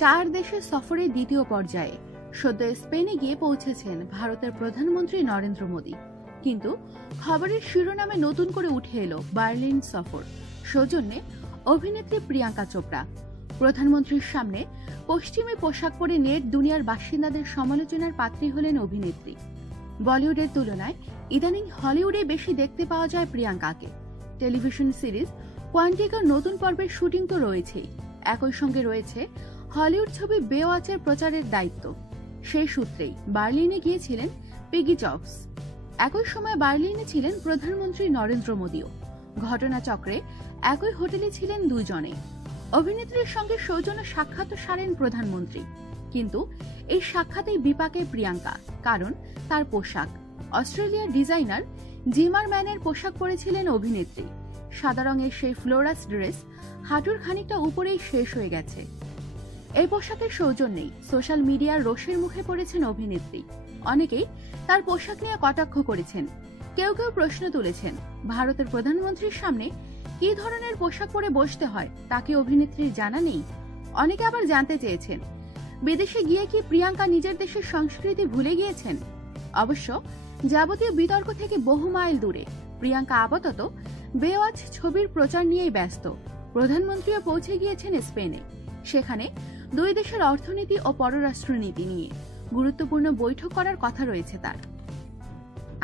4 দেশের সফরের দ্বিতীয় পর্যায়ে সদ্য স্পেনে গিয়ে পৌঁছেছেন ভারতের প্রধানমন্ত্রী নরেন্দ্র মোদী। কিন্তু খবরের শিরোনামে নতুন করে উঠে এলো বার্লিন সফর, সৌজন্যে অভিনেত্রী প্রিয়াঙ্কা চোপড়া। প্রধানমন্ত্রীর সামনে পশ্চিমী পোশাক পরে নেট দুনিয়ার বাসিন্দাদের সমালোচনার পাত্রী হলেন অভিনেত্রী। বলিউডের তুলনায় ইদানিং হলিউডে বেশি দেখতে পাওয়া যায় প্রিয়াঙ্কাকে। টেলিভিশন সিরিজ কোয়ান্টিকার নতুন পর্বের শুটিং তো রয়েছেই, একই সঙ্গে রয়েছে হলিউড ছবি বেওয়াচের প্রচারের দায়িত্ব। সেই সূত্রেই বার্লিনে গিয়েছিলেন পিগি জবস। একই সময় বার্লিনে ছিলেন প্রধানমন্ত্রী নরেন্দ্র মোদীও। ঘটনাচক্রে একই হোটেলে ছিলেন দুজনে। অভিনেত্রীর সঙ্গে সৌজন্য সাক্ষাৎ সারেন প্রধানমন্ত্রী, কিন্তু এই সাক্ষাতেই বিপাকে প্রিয়াঙ্কা, কারণ তার পোশাক। অস্ট্রেলিয়ার ডিজাইনার জিমারম্যানের পোশাক পরেছিলেন অভিনেত্রী। সাদা রঙের সেই ফ্লোরাস ড্রেস হাঁটুর খানিকটা উপরেই শেষ হয়ে গেছে। এই পোশাকের সৌজন্যেই সোশ্যাল মিডিয়ার রোষের মুখে পড়েছেন অভিনেত্রী। অনেকেই তার পোশাক নিয়ে কটাক্ষ করেছেন, কেউ কেউ প্রশ্ন তুলেছেন ভারতের প্রধানমন্ত্রীর সামনে কি ধরনের পোশাক পরে বসতে হয় তা কি অভিনেত্রীর জানা নেই। অনেকে আবার জানতে চেয়েছেন বিদেশে গিয়ে কি প্রিয়াঙ্কা নিজের দেশের সংস্কৃতি ভুলে গিয়েছেন। অবশ্য যাবতীয় বিতর্ক থেকে বহু মাইল দূরে প্রিয়াঙ্কা আপাতত বেওয়াচ ছবির প্রচার নিয়েই ব্যস্ত। প্রধানমন্ত্রীও পৌঁছে গিয়েছেন স্পেনে। সেখানে দুই দেশের অর্থনীতি ও পররাষ্ট্রনীতি নিয়ে গুরুত্বপূর্ণ বৈঠক করার কথা রয়েছে তার।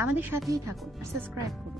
আমাদের সাথেই থাকুন, সাবস্ক্রাইব করুন।